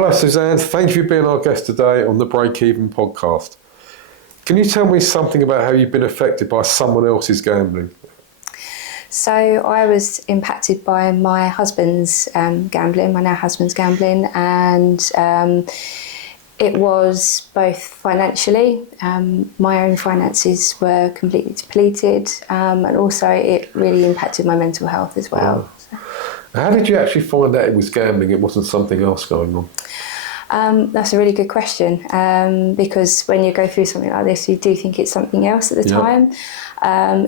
Hello Suzanne, thank you for being our guest today on the Breakeven podcast. Can you tell me something about how you've been affected by someone else's gambling? So I was impacted by my husband's gambling, my now husband's gambling, and it was both financially, my own finances were completely depleted, and also it really impacted my mental health as well. Wow. How did you actually find out it was gambling, it wasn't something else going on? That's a really good question, because when you go through something like this, you do think it's something else at the time.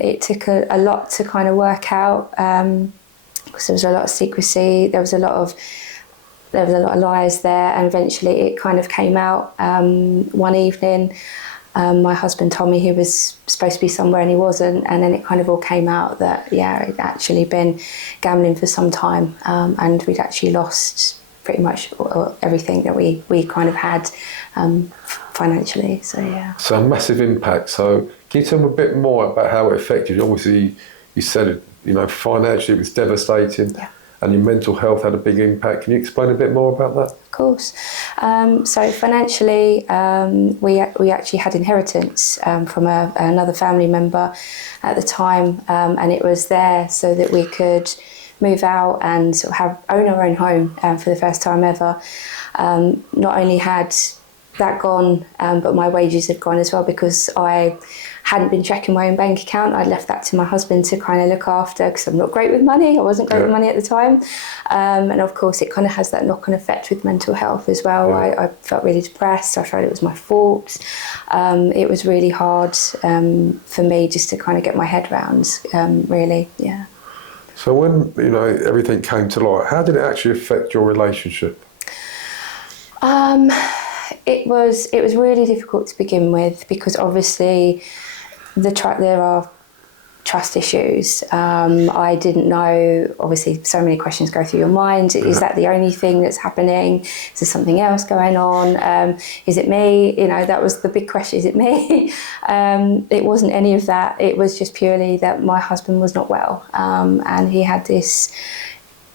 It took a lot to kind of work out, because there was a lot of secrecy, there was a lot of lies there, and eventually it kind of came out one evening. My husband told me he was supposed to be somewhere and he wasn't, and then it kind of all came out that he'd actually been gambling for some time, and we'd actually lost pretty much everything that we kind of had financially. So yeah. So a massive impact. So can you tell me a bit more about how it affected you? Obviously you said it, financially it was devastating. Yeah. And your mental health had a big impact. Can you explain a bit more about that? Of course. So financially, we actually had inheritance from another family member at the time, and it was there so that we could move out and sort of own our own home for the first time ever. Not only had that gone, but my wages had gone as well, because I hadn't been checking my own bank account. I'd left that to my husband to kind of look after, because I'm not great with money. I wasn't great with money at the time. And of course it kind of has that knock-on effect with mental health as well. Yeah. I felt really depressed. I felt it was my fault. It was really hard for me just to kind of get my head around, really, yeah. So when, everything came to light, how did it actually affect your relationship? It was really difficult to begin with, because obviously there are trust issues. I didn't know, obviously so many questions go through your mind. Is that the only thing that's happening? Is there something else going on? Is it me? That was the big question, is it me? It wasn't any of that. It was just purely that my husband was not well, and he had this,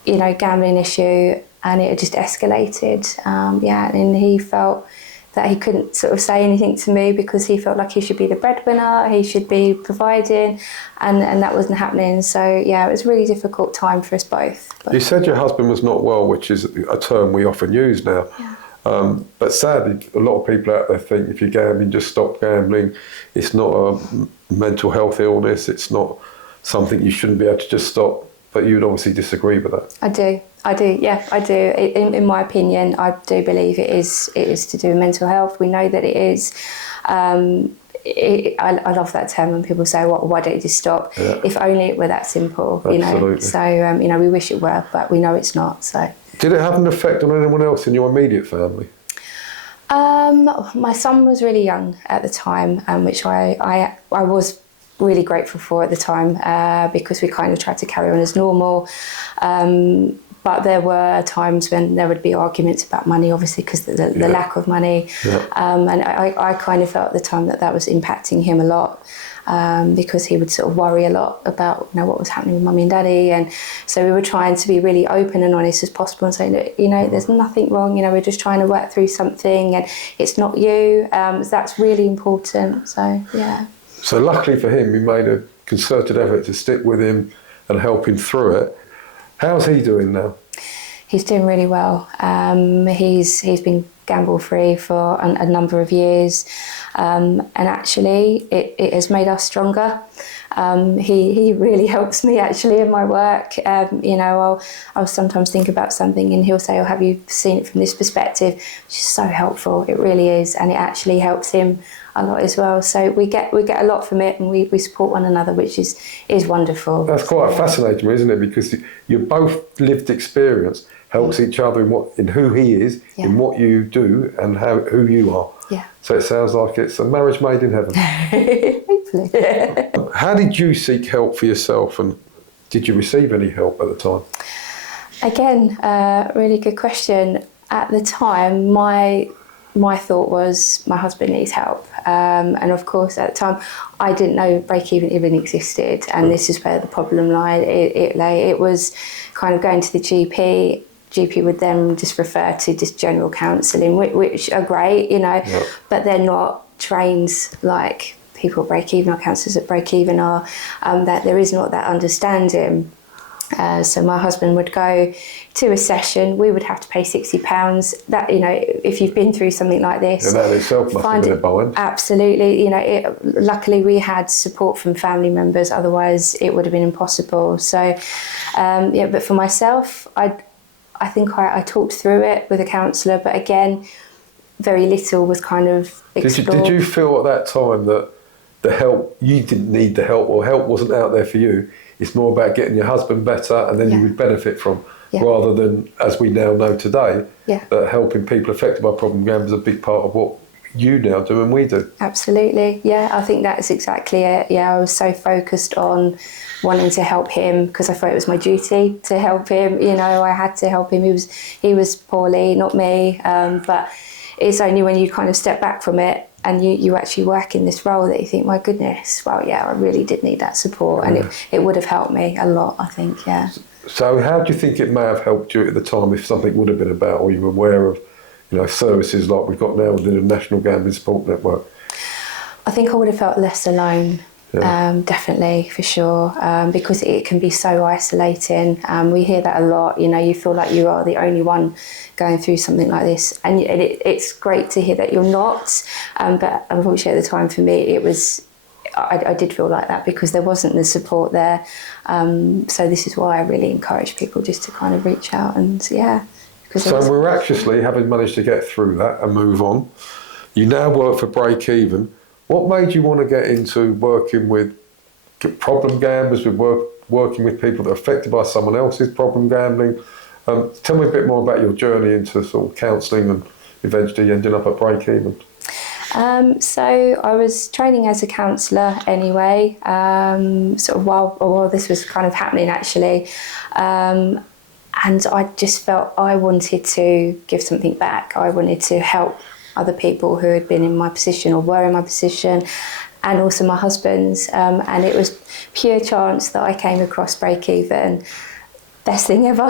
gambling issue, and it had just escalated. And he felt that he couldn't sort of say anything to me, because he felt like he should be the breadwinner, he should be providing, and that wasn't happening. So yeah, it was a really difficult time for us both. But you said your husband was not well, which is a term we often use now. Yeah. But sadly, a lot of people out there think if you're gambling, just stop gambling. It's not a mental health illness, it's not something you shouldn't be able to just stop. But you would obviously disagree with that. I do. Yeah, I do. In my opinion, I do believe it is to do with mental health. We know that it is. I love that term when people say, why don't you just stop? Yeah. If only it were that simple, Absolutely. So, we wish it were, but we know it's not. So. Did it have an effect on anyone else in your immediate family? My son was really young at the time, which I was really grateful for at the time, because we kind of tried to carry on as normal. But there were times when there would be arguments about money, obviously, because the lack of money. Yeah. And I kind of felt at the time that was impacting him a lot, because he would sort of worry a lot about what was happening with mummy and daddy. And so we were trying to be really open and honest as possible and saying that, there's nothing wrong, we're just trying to work through something, and it's not you. That's really important. So, yeah. So luckily for him, we made a concerted effort to stick with him and help him through it. How's he doing now? He's doing really well. He's been gamble-free for a number of years, and actually it has made us stronger. He really helps me actually in my work. I'll sometimes think about something and he'll say, have you seen it from this perspective? Which is so helpful. It really is, and it actually helps him a lot as well. So we get a lot from it, and we support one another, which is wonderful. That's quite fascinating, isn't it? Because your both lived experience helps each other in who he is, in what you do, and who you are. Yeah. So it sounds like it's a marriage made in heaven. Hopefully. How did you seek help for yourself, and did you receive any help at the time? Again, really good question. At the time, my thought was my husband needs help, and of course at the time I didn't know Breakeven even existed, and this is where the problem lied. It was kind of going to the GP GP would then just refer to just general counselling, which are great, you know, but they're not trained like people at Breakeven, or counsellors at Breakeven are, that there is not that understanding. So my husband would go to a session, we would have to pay £60. That, you know, if you've been through something like this, and that itself must have been a bind. Absolutely, you know, luckily we had support from family members, otherwise it would have been impossible. So yeah, but for myself, I think I talked through it with a counsellor, but again, very little was kind of explored. Did you feel at that time that the help, you didn't need the help, or help wasn't out there for you? It's more about getting your husband better, and then you would benefit from, rather than, as we now know today, that helping people affected by problem gambling is a big part of what you now do and we do. Absolutely, yeah, I think that's exactly it. Yeah, I was so focused on wanting to help him because I thought it was my duty to help him. You know, I had to help him. He was poorly, not me. But it's only when you kind of step back from it and you actually work in this role that you think, my goodness, well, yeah, I really did need that support, and it would have helped me a lot, I think, yeah. So how do you think it may have helped you at the time if something would have been about, or you were aware of, you know, services like we've got now within the National Gambling Support Network? I think I would have felt less alone. Definitely, for sure, because it can be so isolating. We hear that a lot, you know, you feel like you are the only one going through something like this, and it's great to hear that you're not, but unfortunately at the time for me it was, I did feel like that because there wasn't the support there, so this is why I really encourage people just to kind of reach out and So miraculously, having managed to get through that and move on, you now work for Breakeven. What made you want to get into working with problem gamblers, with working with people that are affected by someone else's problem gambling? Tell me a bit more about your journey into sort of counselling and eventually ending up at Breakeven. So I was training as a counsellor anyway, sort of while this was kind of happening actually. And I just felt I wanted to give something back. I wanted to help other people who had been in my position or were in my position, and also my husband's. And it was pure chance that I came across Breakeven. Best thing ever.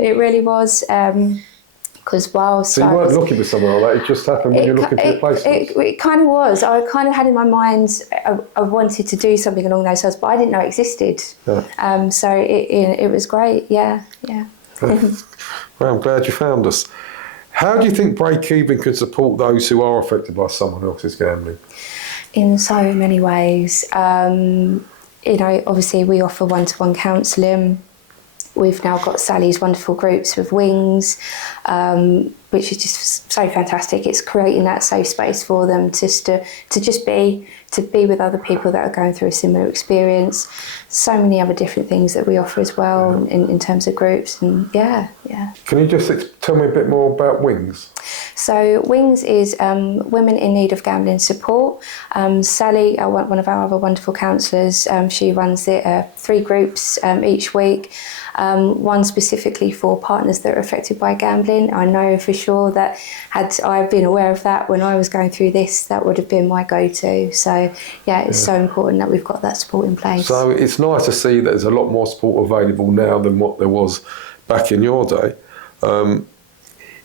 It really was. Because whilst so you weren't looking for somewhere like that, it just happened when you're looking for your placements? It kind of was. I kind of had in my mind I wanted to do something along those lines, but I didn't know it existed. So it was great, yeah. Well, I'm glad you found us. How do you think Breakeven can support those who are affected by someone else's gambling? In so many ways. You know, obviously we offer one-to-one counselling. We've now got Sally's wonderful groups with Wings, which is just so fantastic. It's creating that safe space for them to be with other people that are going through a similar experience. So many other different things that we offer as well in terms of groups, and yeah. Can you just tell me a bit more about Wings? So Wings is women in need of gambling support. Sally, one of our other wonderful counsellors, she runs 3 groups each week. One specifically for partners that are affected by gambling. I know for sure that had I been aware of that when I was going through this, that would have been my go-to. So yeah, it's so important that we've got that support in place. So it's nice to see that there's a lot more support available now than what there was back in your day.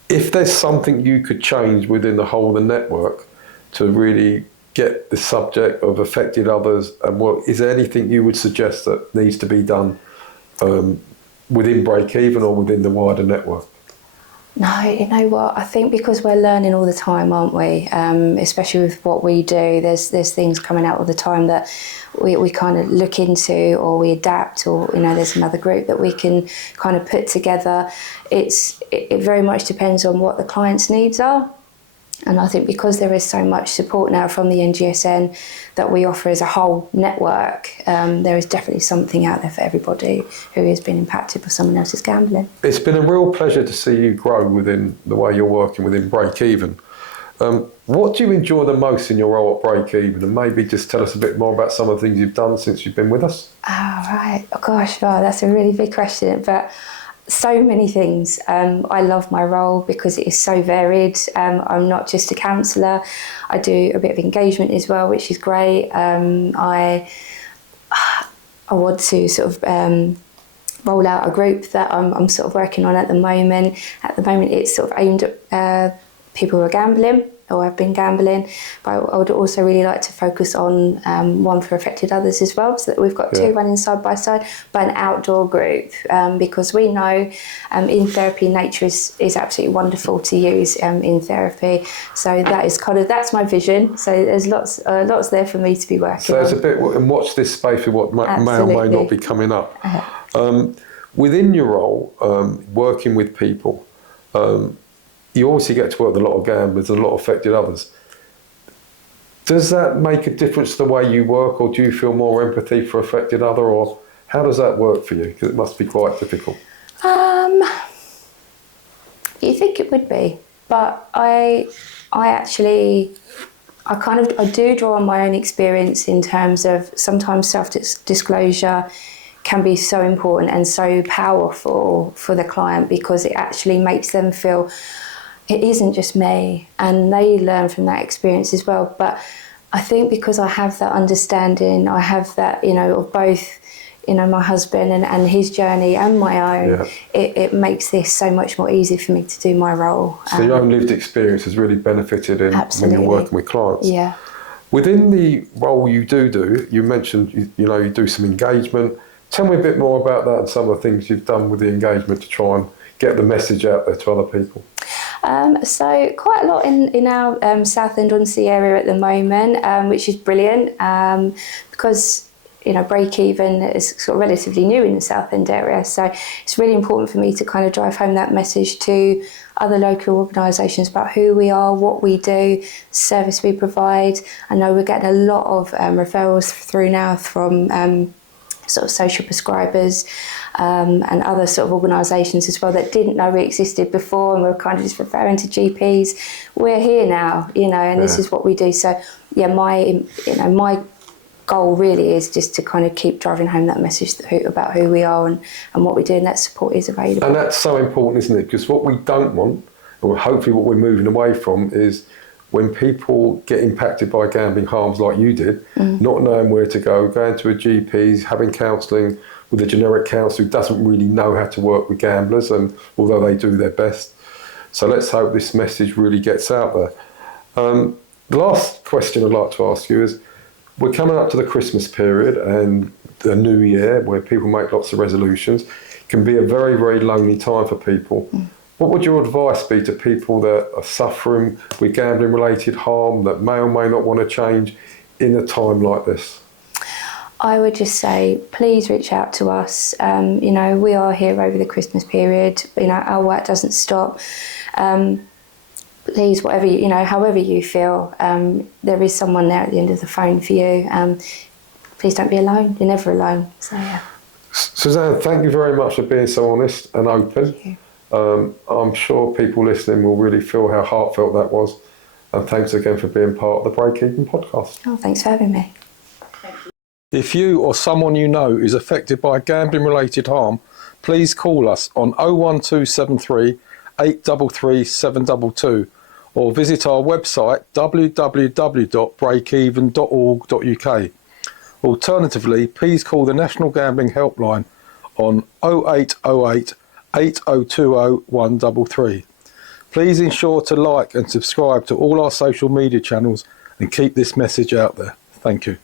If there's something you could change within the whole of the network to really get the subject of affected others and work, is there anything you would suggest that needs to be done within Breakeven or within the wider network? No, you know what? I think because we're learning all the time, aren't we? Especially with what we do, there's things coming out all the time that we kind of look into, or we adapt, or you know, there's another group that we can kind of put together. It very much depends on what the client's needs are. And I think because there is so much support now from the NGSN that we offer as a whole network, there is definitely something out there for everybody who has been impacted by someone else's gambling. It's been a real pleasure to see you grow within the way you're working within Breakeven. What do you enjoy the most in your role at Breakeven? And maybe just tell us a bit more about some of the things you've done since you've been with us. Oh, right. Oh, gosh, that's a really big question. But so many things. I love my role because it is so varied. I'm not just a counsellor. I do a bit of engagement as well, which is great. I want to sort of roll out a group that I'm sort of working on at the moment. At the moment, it's sort of aimed at people who are gambling or have been gambling, but I would also really like to focus on one for affected others as well, so that we've got two running side by side, but an outdoor group, because we know in therapy nature is absolutely wonderful to use in therapy. So that's my vision. So there's lots there for me to be working on. So it's a bit, and watch this space with what may or may not be coming up. Within your role, working with people, you obviously get to work with a lot of gamblers and a lot of affected others. Does that make a difference to the way you work, or do you feel more empathy for affected other, or how does that work for you? Because it must be quite difficult. You think it would be, but I do draw on my own experience in terms of sometimes self-disclosure can be so important and so powerful for the client, because it actually makes them feel it isn't just me, and they learn from that experience as well. But I think because I have that understanding, I have that, of both, my husband and his journey and my own, it makes this so much more easy for me to do my role. So your own lived experience has really benefited in when you're working with clients. Yeah. Within the role you do, you mentioned, you do some engagement. Tell me a bit more about that and some of the things you've done with the engagement to try and get the message out there to other people. So quite a lot in our South End-on-Sea area at the moment, which is brilliant, because Breakeven is sort of relatively new in the South End area, so it's really important for me to kind of drive home that message to other local organisations about who we are, what we do, service we provide. I know we're getting a lot of referrals through now from sort of social prescribers and other sort of organisations as well that didn't know we existed before, and we're kind of just referring to GPs. We're here now, and this is what we do. So my goal really is just to kind of keep driving home that message about who we are and what we do, and that support is available. And that's so important, isn't it? Because what we don't want, or hopefully what we're moving away from, is when people get impacted by gambling harms like you did, not knowing where to go, going to a GP, having counselling with a generic counsellor who doesn't really know how to work with gamblers, and although they do their best. So let's hope this message really gets out there. The last question I'd like to ask you is, we're coming up to the Christmas period and the New Year, where people make lots of resolutions. It can be a very, very lonely time for people. What would your advice be to people that are suffering with gambling-related harm, that may or may not want to change in a time like this? I would just say, please reach out to us. We are here over the Christmas period. Our work doesn't stop. Please, whatever however you feel, there is someone there at the end of the phone for you. Please don't be alone. You're never alone. So yeah. Suzanne, thank you very much for being so honest and open. Thank you. I'm sure people listening will really feel how heartfelt that was. And thanks again for being part of the Breakeven podcast. Oh, thanks for having me. If you or someone you know is affected by gambling-related harm, please call us on 01273 833 722 or visit our website www.breakeven.org.uk. Alternatively, please call the National Gambling Helpline on 0808 8020 133. Please ensure to like and subscribe to all our social media channels and keep this message out there. Thank you.